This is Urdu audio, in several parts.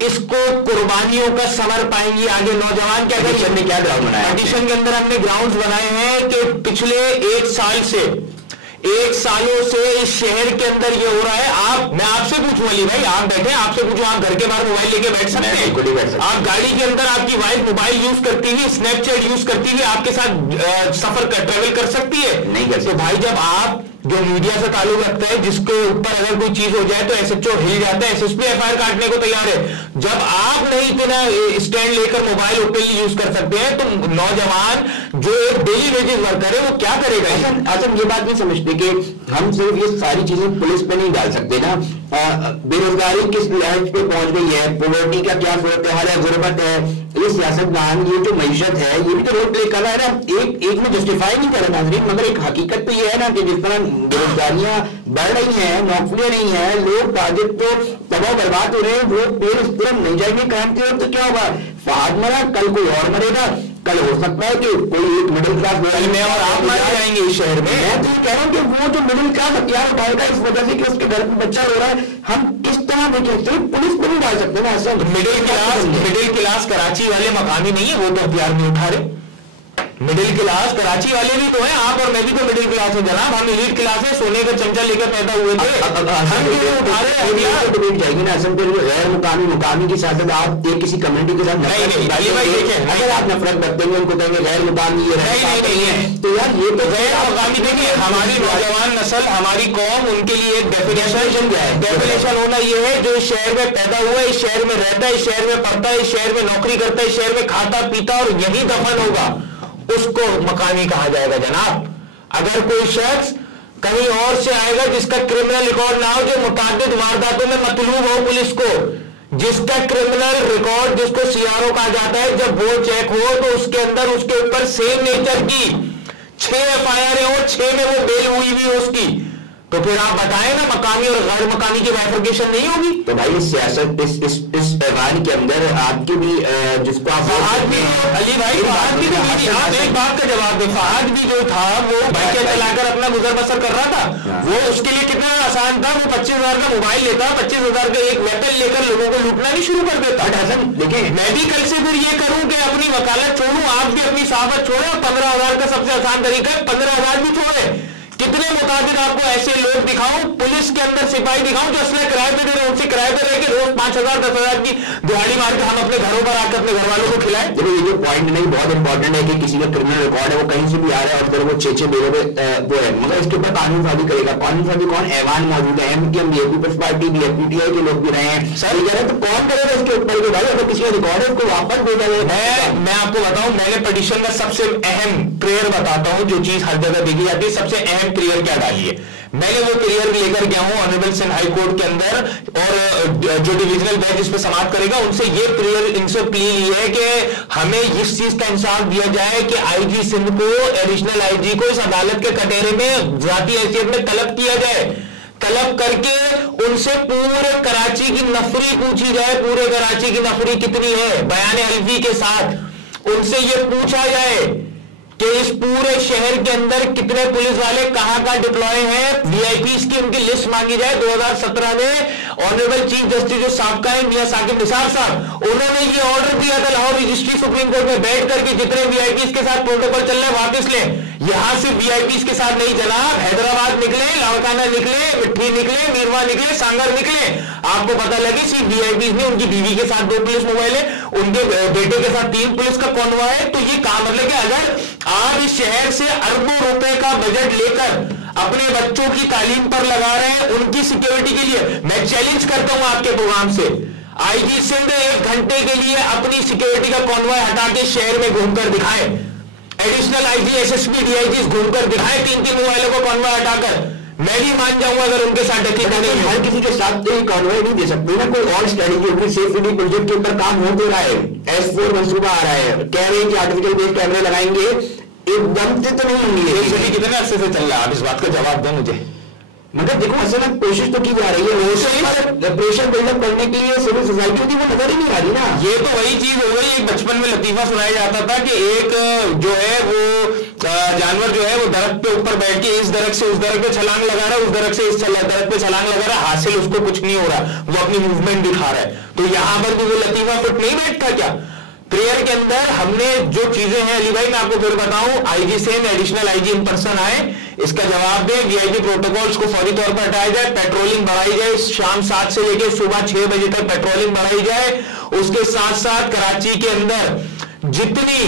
اس کو قربانیوں کا ثمر پائیں گی آگے نوجوان. کیا پیٹیشن میں کیا گراؤنڈ بنایا؟ پیٹیشن کے اندر ہم نے گراؤنڈز بنائے ہیں کہ پچھلے ایک سالوں سے اس شہر کے اندر یہ ہو رہا ہے. میں آپ سے پوچھوں علی بھائی, آپ بیٹھے, آپ سے پوچھوں, آپ گھر کے باہر موبائل لے کے بیٹھ سکتے ہیں؟ آپ گاڑی کے اندر آپ کی وائف موبائل یوز کرتی ہوئی, اسنیپ چیٹ یوز کرتی ہوئی آپ کے ساتھ سفر ٹریول کر سکتی ہے؟ نہیں کر سکتی. تو بھائی جب آپ جو میڈیا سے تعلق رکھتا ہے, جس کے اوپر اگر کوئی چیز ہو جائے تو ایس ایچ او ہل جاتا ہے, S S P F I R کاٹنے کو تیار ہے. جب آپ نہیں اتنا اسٹینڈ لے کر موبائل اوپنلی یوز کر سکتے ہیں تو نوجوان جو ایک ڈیلی ویجز ورکر ہے وہ کیا کرے گا؟ اعظم یہ بات نہیں سمجھتے کہ ہم صرف یہ ساری چیزیں پولیس پہ نہیں ڈال سکتے نا. بے روزگاری کس لیول پہ پہنچ گئی ہے, پاورٹی کا کیا صورتحال ہے, غربت ہے, یہ سیاستدان, یہ جو معیشت ہے, یہ بھی تو رول پلے کر رہا ہے نا. ایک میں جسٹیفائی نہیں کر رہا ناظرین, مگر ایک حقیقت تو یہ ہے نا کہ جس طرح بے روزگاریاں بڑھ رہی ہیں, نوکریاں نہیں ہیں, لوگ تاجر تو تباہ برباد ہو رہے ہیں, وہ پیڑ اس طرح نہیں جائیں گے قائم کی اور تو کیا ہوگا؟ فہد مرا, کل کوئی اور مرے گا, کل ہو سکتا ہے کہ کوئی ایک مڈل کلاس میں اور آپ مارے جائیں گے اس شہر میں. میں تو یہ کہہ رہا ہوں کہ وہ جو مڈل کلاس ہتھیار اٹھائے گا اس وجہ سے کہ اس کے گھر میں بچہ ہو رہا ہے, ہم اس طرح دیکھیں صرف پولیس پہ نہیں ڈال سکتے نا. ایسا مڈل کلاس کراچی والے مقامی نہیں ہے, وہ تو ہتھیار نہیں اٹھا رہے. مڈل کلاس کراچی والے بھی تو ہیں, آپ اور میں بھی تو مڈل کلاس ہیں جناب. ہم ایلیٹ کلاس ہیں, سونے کا چمچا لے کر پیدا ہوئے تھے. جائے گی نا اصل میں غیر مقامی مقامی کی سیاست. آپ ایک کسی کمیونٹی کے ساتھ اگر آپ نفرت رکھتے ہیں ان کو کہیں گے غیر مقامی ہے, تو یار یہ تو غیر مقامی. دیکھیے ہماری نوجوان نسل, ہماری قوم, ان کے لیے ایک ڈیفینیشن ہونا یہ ہے جو اس شہر میں پیدا ہوا ہے, اس شہر میں رہتا ہے, اس شہر میں پڑھتا ہے, اس شہر میں نوکری کرتا ہے, اس شہر میں کھاتا پیتا اور یہی دفن ہوگا, اس کو مقامی کہا جائے گا جناب. اگر کوئی شخص کہیں اور سے آئے گا جس کا کرمنل ریکارڈ نہ ہو, جو متعدد وارداتوں میں مطلوب ہو پولیس کو, جس کا کرمنل ریکارڈ جس کو سی آر او کہا جاتا ہے, جب وہ چیک ہو تو اس کے اندر اس کے اوپر سیم نیچر کی 6 ایف آئی آر ہو, 6 میں وہ بیل ہوئی بھی ہو اس کی, تو پھر آپ بتائیں نا مقامی اور غیر مقامی کی بائفرکیشن نہیں ہوگی. تو بھائی سیاست اس ایوان کے اندر آپ کے بھی جس کو آپ علی بھائی فہد بھی آپ ایک بات کا جواب دیں. فہد بھی جو تھا وہ بائکیں چلا کر اپنا گزر بسر کر رہا تھا, وہ اس کے لیے کتنا آسان تھا, وہ 25,000 کا موبائل لیتا, 25,000 کا ایک ویپن لے کر لوگوں کو لوٹنا نہیں شروع کر دیتا. دیکھیں میں بھی کل سے پھر یہ کروں کہ اپنی وکالت چھوڑوں, آپ بھی اپنی صحافت چھوڑیں, 15,000 کا سب سے آسان طریقہ ہے 15,000 بھی چھوڑیں. کتنے متعدد آپ کو ایسے لوگ دکھاؤں, پولیس کے اندر سپاہی دکھاؤں جو اسلحہ کرائے پہ دے رہے ہیں, ان سے کرائے پہ رہ کے روز 5,000 10,000 کی دہاڑی مار کے ہم اپنے گھروں پر آ کر اپنے گھر والوں کو کھلائیں. دیکھو یہ جو پوائنٹ نہیں بہت امپورٹنٹ ہے کہ کسی کا کرمنل ریکارڈ ہے, وہ کہیں سے بھی آ رہا ہے اور پھر وہ 6 بیروں پہ وہ ہے, مگر اس کے اوپر قانون سازی کرے گا. قانون سازی کون؟ ایوان موجود ہے, M Q M, Peoples Party بھی ہے, پی ٹی آئی کے لوگ بھی رہے ہیں سر, یہ کہہ رہے ہیں تو کون کرے گا اس کے اوپر کہ بھائی اگر کسی کا ریکارڈ ہے اس کو واپس بھیجا جائے. میں آپ کو بتاؤں, میں نے پیٹیشن کا سب سے اہم پریئر بتاتا ہوں, جو چیز ہر جگہ دیکھی جاتی ہے, سب سے اہم پریئر کیا ڈالی ہے. میں نے وہ پریئر لے کر گیا ہوں آنریبل سندھ ہائی کورٹ کے اندر, اور جو ڈویژنل بینچ اس پہ سماعت کرے گا ان سے یہ پریئر, ان سے پلی لی ہے کہ ہمیں اس چیز کا انصاف دیا جائے کہ آئی جی سندھ کو, ایڈیشنل آئی جی کو اس عدالت کے کٹہرے میں ذاتی حیثیت میں طلب کیا جائے, طلب کر کے ان سے پورے کراچی کی نفری پوچھی جائے, پورے کراچی کی نفری کتنی ہے بیان حلفی کے ساتھ, ان سے یہ پوچھا جائے کہ اس پورے شہر کے اندر کتنے پولیس والے کہاں کہاں ڈپلوئے ہیں, وی آئی پیز کی ان کی لسٹ مانگی جائے. 2017 میں آنریبل چیف جسٹس جو سابقہ ہیں میاں ثاقب نثار صاحب, انہوں نے یہ آرڈر دیا تھا لاہور رجسٹری سپریم کورٹ میں بیٹھ کر کے جتنے وی آئی پیز کے ساتھ پروٹوکول چل رہے ہیں واپس لیں. یہاں سے وی آئی پیز کے ساتھ نہیں جناب, حیدرآباد نکلے, لاڑکانہ نکلے, مٹھی نکلے, میرواں نکلے, سانگر نکلے, آپ کو پتہ لگے صرف وی آئی پیز میں ان کی بیوی کے ساتھ 2 پولیس موبائل ہے, ان کے بیٹے کے ساتھ 3 پولیس کا کانوائے ہے. تو یہ کام مطلب کہ اگر آپ اس شہر سے اربوں روپے کا بجٹ لے کر اپنے بچوں کی تعلیم پر لگا رہے ہیں, ان کی سیکیورٹی کے لیے, میں چیلنج کرتا ہوں آپ کے پروگرام سے, آئی جی سندھ 1 گھنٹے کے لیے اپنی سیکیورٹی کا کانوائے ہٹا کے شہر میں گھوم کر دکھائے, additional I G, S S P, D I G گھوم کر دکھائے 3 موبائلوں کو کانوائے ہٹا کر. میں بھی مان جاؤں گا اگر ان کے ساتھ ڈکیتی نہیں ہے. ہر کسی کے ساتھ کانوائے نہیں دے سکتے نا, کوئی اور اسٹریٹجی ہوگی. سیفٹی پروجیکٹ کے اوپر کام ہو تو رہا ہے, S4 منصوبہ آ رہا ہے, کہہ رہے ہیں کہ آرٹیفیشل بیس کیمرے لگائیں گے, ایک دم سے تو نہیں ہوں گے. کتنے عرصے سے چل رہا ہے, آپ اس بات کا جواب دیں مجھے. مگر دیکھو اصل میں کوشش تو کی جا رہی ہے، پریشر بلڈ اپ کرنے کے لیے سول سوسائٹی ہوتی ہے، وہ نظر ہی نہیں آ رہی نا. یہ تو وہی چیز ہو گئی. ایک بچپن میں لطیفہ سنایا جاتا تھا کہ ایک جو ہے وہ جانور جو ہے وہ درخت پہ اوپر بیٹھ کے اس درخت سے اس درخت پہ چھلانگ لگا رہا ہے، اس درخت سے اس درخت پہ چھلانگ لگا رہا ہے، حاصل اس کو کچھ نہیں ہو رہا، وہ اپنی موومنٹ دکھا رہا ہے. تو یہاں پر بھی وہ لطیفہ فٹ نہیں بیٹھتا کیا؟ پریئر کے اندر ہم نے جو چیزیں ہیں، علی بھائی میں آپ کو پھر بتاؤں، آئی جی سے additional I G in person آئے، اس کا جواب دیں، وی آئی پی پروٹوکولز کو فوری طور پر ہٹایا جائے، پیٹرولنگ بڑھائی جائے، شام 7 سے لے کے صبح 6 بجے تک پیٹرولنگ بڑھائی جائے. اس کے ساتھ ساتھ کراچی کے اندر جتنی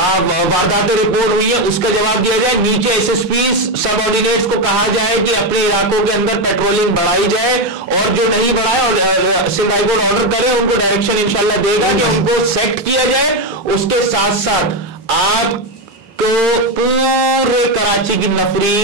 وارداتیں رپورٹ ہوئی ہیں اس کا جواب دیا جائے. نیچے ایس ایس پیز سب آرڈینیٹس کو کہا جائے کہ اپنے علاقوں کے اندر پیٹرولنگ بڑھائی جائے، اور جو نہیں بڑھائے اور سندھ ہائی کورٹ آرڈر کرے ان کو ڈائریکشن انشاءاللہ دے گا کہ ان کو سیکٹ کیا جائے. اس کے ساتھ ساتھ آپ کو پورے کراچی کی نفری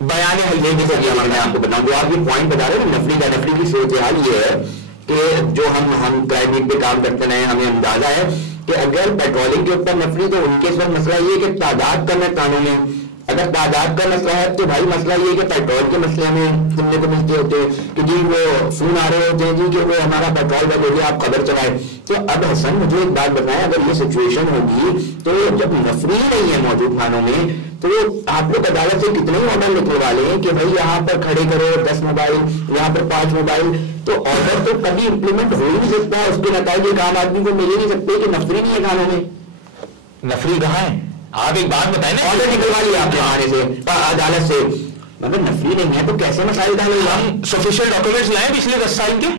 بیان حلیے کی ذریعے میں آپ کو بتاؤں، جو آپ یہ پوائنٹ بتا رہے ہیں نفری کی صورتحال یہ ہے کہ جو ہم کرائم ریٹ پہ کام کرتے رہے، ہمیں اندازہ ہے کہ اگر پیٹرولنگ کے اوپر نفری، تو ان کے اس وقت مسئلہ یہ کہ تعداد کا میں قانون ہے. اگر تعداد کا مسئلہ ہے تو بھائی مسئلہ یہ کہ پیٹرول کے مسئلے میں سننے کو ملتے ہوتے ہیں کہ جی وہ فون آ رہے ہوتے ہیں جی کہ وہ ہمارا پیٹرول بند ہو گیا، آپ خبر چلائیں. تو اب حسن مجھے ایک بات بتائیں، اگر یہ سچویشن ہوگی تو جب نفری نہیں ہے موجود تھانوں میں، تو آپ لوگ عدالت سے کتنے آرڈر نکلوا لیں کہ بھائی یہاں پر کھڑے کرو 10 موبائل، یہاں پر 5 موبائل، تو آرڈر تو کبھی امپلیمنٹ ہو ہی نہیں سکتا. اس کے نتائج ایک عام آدمی کو مل ہی نہیں سکتے کہ نفری نہیں ہے کھانوں میں. نفری کہاں ہے؟ آپ ایک بات بتائیں نا، آرڈر نکلوا لیا آپ نے آنے سے عدالت سے، مگر نفری نہیں ہے تو کیسے مسائل حل ہوگا؟ ہم سفیشینٹ ڈاکومنٹس لائیں پچھلے 10 سال کے.